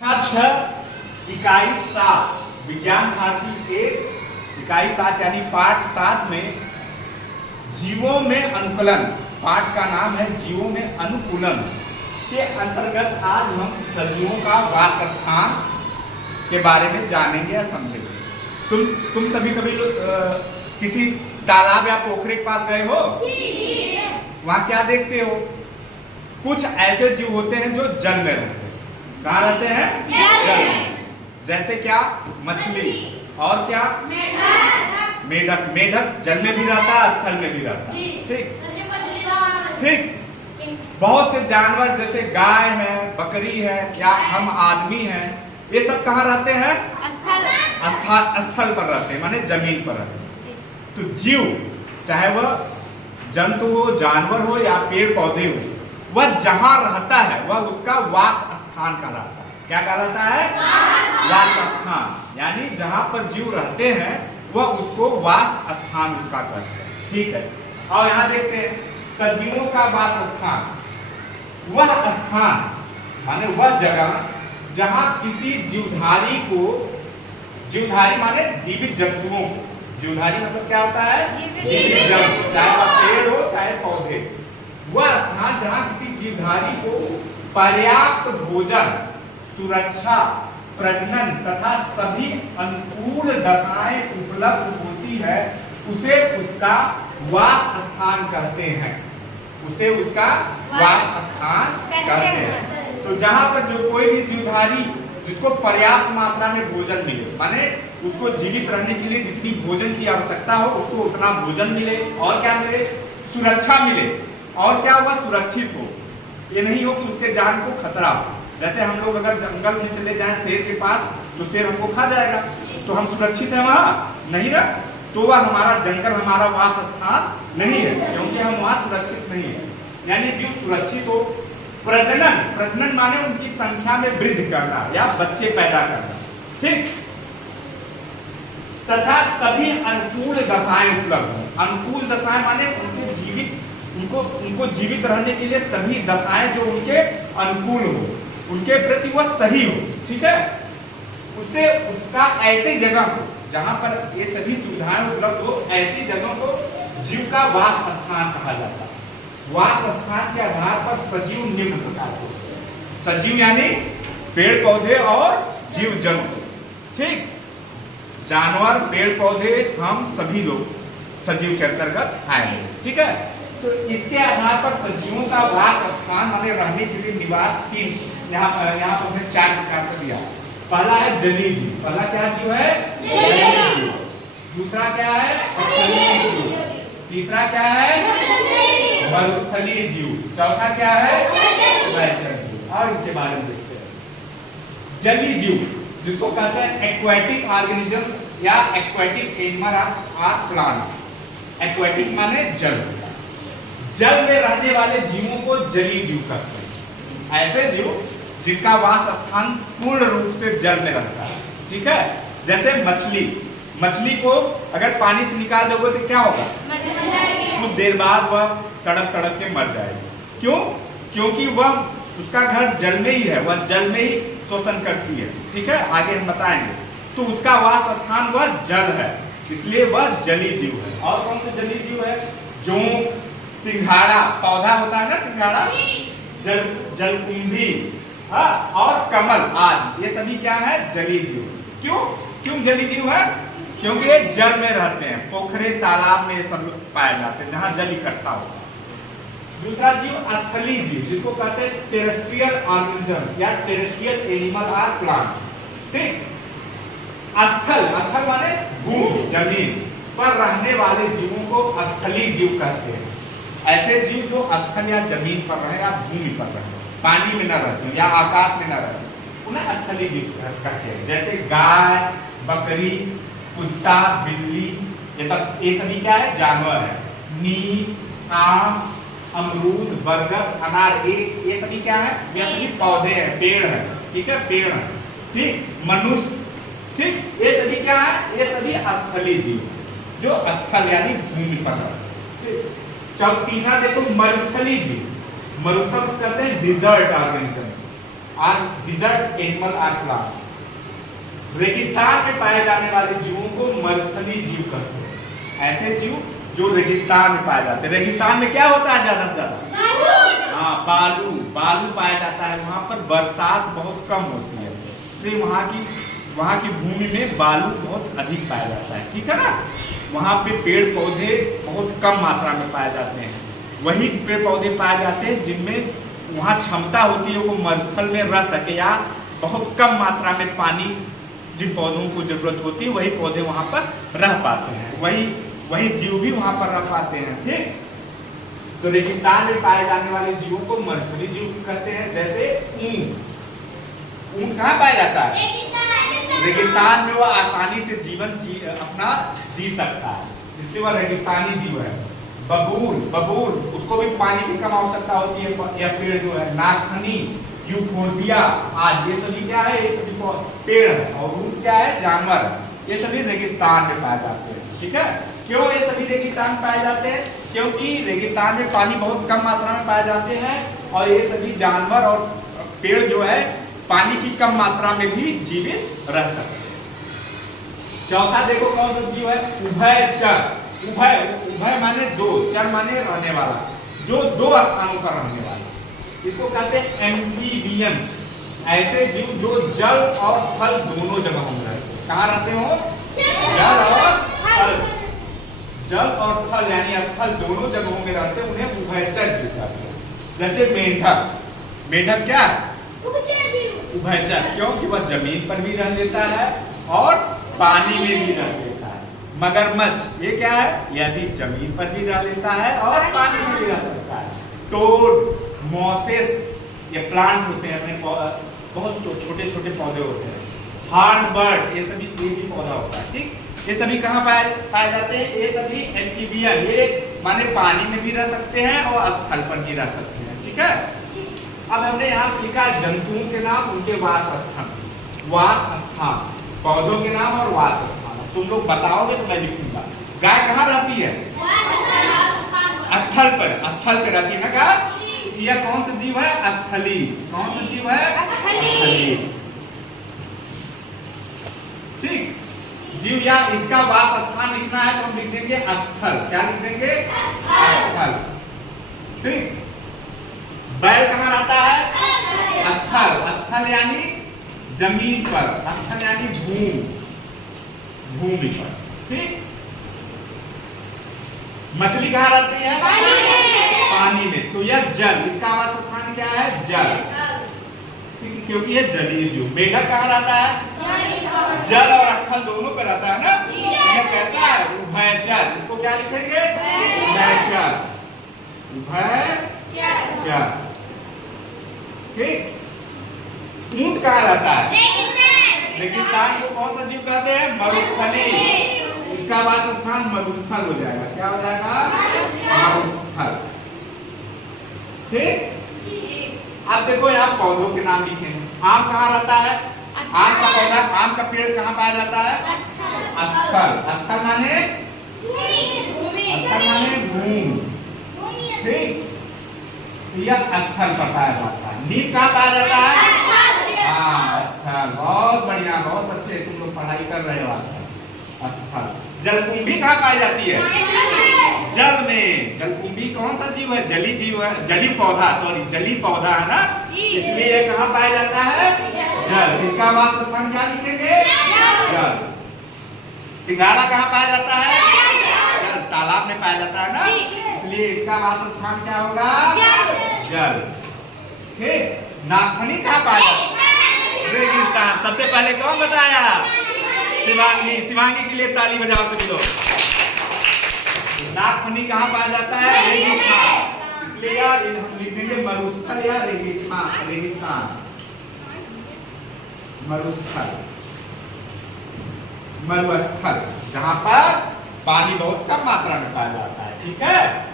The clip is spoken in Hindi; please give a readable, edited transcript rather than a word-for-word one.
6 इकाई 7 विज्ञान भारती 1 इकाई 7 यानी पाठ 7 में जीवों में अनुकूलन, पाठ का नाम है जीवों में अनुकूलन के अंतर्गत आज हम सजीवों का वास स्थान के बारे में जानेंगे या समझेंगे। तुम सभी कभी किसी तालाब या पोखरे के पास गए हो? वहां क्या देखते हो? कुछ ऐसे जीव होते हैं जो जल में रहते हैं। कहाँ रहते हैं? जल में। जैसे क्या? मछली और क्या? मेढक। मेढक जल में भी रहता है, स्थल में भी रहता है। ठीक ठीक। बहुत से जानवर जैसे गाय है, बकरी है या हम आदमी हैं, ये सब कहाँ रहते हैं? स्थल पर रहते हैं, माने जमीन पर रहते हैं। तो जीव चाहे वह जंतु हो, जानवर हो या पेड़ पौधे हो, वह जहां रहता है वह उसका वास स्थान कहलाता है। क्या कहलाता है? वास स्थान। यानी जहां पर जीव रहते हैं वह उसको वास स्थान उसका कहते हैं। ठीक है। और यहां देखते हैं सजीवों का वास स्थान, वह स्थान माने वह जगह जहां किसी जीवधारी को, जीवधारी माने जीवित जंतुओं को, जीवधारी मतलब क्या होता है? जीवित जंतु, चाहे वह पेड़ हो चाहे पौधे, वह स्थान जहां किसी जीवधारी को पर्याप्त भोजन, सुरक्षा, प्रजनन तथा सभी अनुकूल दशाएं उपलब्ध होती है, उसे उसका वास स्थान कहते हैं। उसे उसका वास स्थान कहते हैं। तो जहां पर जो कोई भी जीवधारी जिसको पर्याप्त मात्रा में भोजन मिले, माने उसको जीवित रहने के लिए जितनी भोजन की आवश्यकता हो उसको उतना भोजन मिले, और क्या मिले? सुरक्षा मिले, और क्या वह सुरक्षित हो। ये नहीं हो कि उसके जान को खतरा हो। जैसे हम लोग अगर जंगल में चले जाएं शेर के पास, तो शेर हमको खा जाएगा, तो हम सुरक्षित है वहां? नहीं ना। तो वह हमारा जंगल, हमारा वास स्थान नहीं है, क्योंकि हम वहां सुरक्षित नहीं है। यानी जीव सुरक्षित हो। प्रजनन, प्रजनन माने उनकी संख्या में वृद्धि करना या बच्चे पैदा करना। ठीक। तथा सभी अनुकूल दशाएं उपलब्ध हो। अनुकूल दशाएं माने उनके जीवित, उनको जीवित रहने के लिए सभी दशाएं जो उनके अनुकूल हो, उनके प्रति वह सही हो। ठीक है। उससे उसका ऐसी जगह को जहां पर ये सभी सुविधाएं उपलब्ध हो, ऐसी जगह को जीव का वास स्थान कहा जाता है। वास स्थान के आधार पर सजीव निम्न प्रकार के, सजीव यानी पेड़ पौधे और जीव जंतु। ठीक। जानवर, पेड़ पौधे, हम सभी लोग सजीव के अंतर्गत आएंगे। ठीक है। तो इसके आधार पर सजीवों का वास स्थान माने रहने के लिए निवास तीन, यहाँ पर हमने 4 प्रकार का दिया। पहला है जलीय जीव। पहला क्या जीव है? जलीय जीव। दूसरा क्या है? स्थलीय जीव। तीसरा क्या है? मरुस्थलीय जीव। चौथा क्या है? जलचर जीव। और इनके बारे में देखते हैं। जलीय जीव जिसको कहते हैं एक्वेटिक ऑर्गेनिजम्स या एक्वेटिक एनिमल और प्लांट। एक्वेटिक माने जल, जल में रहने वाले जीवों को जलीय जीव कहते हैं। ऐसे जीव जिनका वास स्थान पूर्ण रूप से जल में रहता है। ठीक है। जैसे मछली, मछली को अगर पानी से निकाल दोगे तो क्या होगा? कुछ देर बाद वह तड़प तड़प के मर जाएगी। क्यों? क्योंकि वह, उसका घर जल में ही है, वह जल में ही शोषण करती है। ठीक है। आगे हम बताएंगे। तो उसका वास स्थान वह जल है, इसलिए वह जलीय जीव है। और कौन से जलीय जीव है? जोंक, सिंघाड़ा, पौधा होता है ना सिंघाड़ा, जलकुंभी, और कमल आदि, ये सभी क्या है? जलीय जीव। क्यों जलीय जीव है? क्योंकि ये जल में रहते हैं। पोखरे, तालाब में ये सब पाए जाते हैं जहां जल इकट्ठा होता है। दूसरा जीव स्थलीय जीव, जिसको कहते हैं टेरेस्ट्रियल ऑर्गेनिजम्स या टेरेस्ट्रियल एनिमल और प्लांट्स। ठीक। स्थल, स्थल माने भूमि, जमीन पर रहने वाले जीवों को स्थलीय जीव कहते हैं। ऐसे जीव जो स्थल या जमीन पर रहे या भूमि पर रहे, पानी में न रहते या आकाश में न रहते, उन्हें स्थलीय जीव कहते हैं। जैसे गाय, बकरी, कुत्ता, बिल्ली, ये सभी क्या है? जानवर है। नीम, आम, अमरूद, बरगद, अनार, ये सभी क्या है? ये सभी पौधे हैं, पेड़ है। ठीक है। पेड़ है। ठीक। मनुष्य। ठीक। ये सभी क्या है? ये सभी स्थलीय जीव जो स्थल यानी भूमि पर रहते हैं। चल तीसरा देखो, मरुस्थलीय जीव। मरुस्थल कहते हैं desert organisms. Or desert animal or plants. रेगिस्तान में पाए जाने वाले जीवों को मरुस्थलीय जीव कहते हैं। ऐसे जीव जो रेगिस्तान में पाए जाते हैं। रेगिस्तान में क्या होता है ज्यादा से ज्यादा? हाँ, बालू पाया जाता है। वहां पर बरसात बहुत कम होती है, इसलिए वहाँ की भूमि में बालू बहुत अधिक पाया जाता है। ठीक है ना। वहाँ पे पेड़ पौधे बहुत कम मात्रा में पाए जाते हैं। वही पेड़ पौधे पाए जाते हैं जिनमें वहाँ क्षमता होती है वो मरुस्थल में रह सके, या बहुत कम मात्रा में पानी जिन पौधों को जरूरत होती है वही पौधे वहाँ पर रह पाते हैं, वही जीव भी वहाँ पर रह पाते हैं। ठीक, तो रेगिस्तान में पाए जाने वाले जीवों को मरुस्थलीय जीव कहते हैं। जैसे ऊंट कहाँ पाया जाता है? रेगिस्तान में। वह आसानी से अपना जी सकता है, इसलिए वह रेगिस्तानी जीव है। बबूल उसको भी पानी की कम आवश्यकता होती है। यह पेड़ जो है नागफनी, यूफोर्बिया आज, ये सभी क्या है? ये सभी पेड़ है। और ऊंट क्या है? जानवर। ये सभी रेगिस्तान में पाए जाते हैं। ठीक है। क्यों ये सभी रेगिस्तान में पाए जाते हैं? क्योंकि रेगिस्तान में पानी बहुत कम मात्रा में पाए जाते हैं और ये सभी जानवर और पेड़ जो है पानी की कम मात्रा में भी जीवित रह सकते हैं। चौथा देखो कौन सा जीव है? उभयचर। उभय माने दो, चर माने रहने वाला, जो दो स्थानों पर रहने वाला। इसको कहते हैं एम्फीबियंस। ऐसे जीव जो जल और थल दोनों जगहों में रहते हैं। कहाँ रहते हो? जल और थल यानी स्थल दोनों जगहों में रहते हैं, उन्हें उभयचर जीव कहते हैं। जैसे मेंढक क्या है? उभयचर, क्योंकि वह जमीन पर भी रह लेता है और पानी में भी रह लेता है। मगरमच्छ ये क्या है? यह भी जमीन पर भी रह लेता है और पानी में भी रह सकता है। टोड, मॉसेस ये प्लांट होते हैं, अपने बहुत छोटे छोटे पौधे होते हैं। हार्नबर्ड ये सभी भी पौधा होता है। ठीक, ये सभी कहाँ पाए जाते हैं? ये सभी एम्फीबियन, ये माने पानी में भी रह सकते हैं और स्थल पर भी रह सकते हैं। ठीक है। अब हमने यहाँ लिखा जंतुओं के नाम, उनके वास स्थान, पौधों के नाम और वास स्थान। तुम लोग बताओगे तो मैं लिखूंगा। गाय कहाँ रहती है? स्थल पर रहती है ना गाय। यह कौन सा जीव है? स्थली। कौन सा जीव है? स्थली। ठीक, जीव या इसका वास स्थान लिखना है तो हम लिख देंगे स्थल। क्या लिख देंगे? स्थल। ठीक, बैल कहाँ रहता है? स्थल यानी जमीन पर, स्थल यानी भूमि पर। ठीक, मछली कहाँ रहती है? पानी में। तो यह जल, इसका आवास स्थान क्या है? जल। ठीक, क्योंकि यह जलीय जीव। मेढक कहाँ रहता है? जल और स्थल दोनों पे रहता है ना। यह कैसा है? उभयचर। इसको क्या लिखेंगे? उभयचर। ठीक, ऊंट कहाँ रहता है? रेगिस्तान को कौन सा जीव कहते हैं? मरुस्थली। इसका वास स्थान मरुस्थल हो जाएगा। क्या हो जाएगा? मरुस्थल। ठीक, अब देखो यहाँ पौधों के नाम लिखे हैं। आम कहाँ रहता है? आम का पौधा, आम का पेड़ कहाँ पाया जाता है? स्थल माने भूमि। ठीक, यह स्थल पर पाया जाता है। नीम कहाँ पाया जाता है? हाँ, स्थल। बहुत बढ़िया, बहुत अच्छे तुम लोग पढ़ाई कर रहे हो आज। स्थल। जलकुंभी कहाँ पाई जाती है? जल में। जलकुंभी कौन सा जीव है? जली जीव है, जली पौधा है ना, इसलिए कहाँ पाया जाता है? जल। इसका वास स्थान क्या लिखेंगे? जल। सिंघाड़ा कहाँ पाया जाता है? जल। तालाब में पाया जाता है ना, इसलिए इसका वास स्थान क्या होगा? जल। ठीक, नागफनी कहाँ पाया? रेगिस्तान। सबसे पहले कौन बताया? शिवांगी के लिए ताली बजाओ सभी लोग। नागफनी कहाँ पाया जाता है? रेगिस्तान। इसलिए हम लिख देंगे मरुस्थल या रेगिस्तान। मरुस्थल, जहाँ पर पानी बहुत कम मात्रा में पाया जाता है। ठीक है।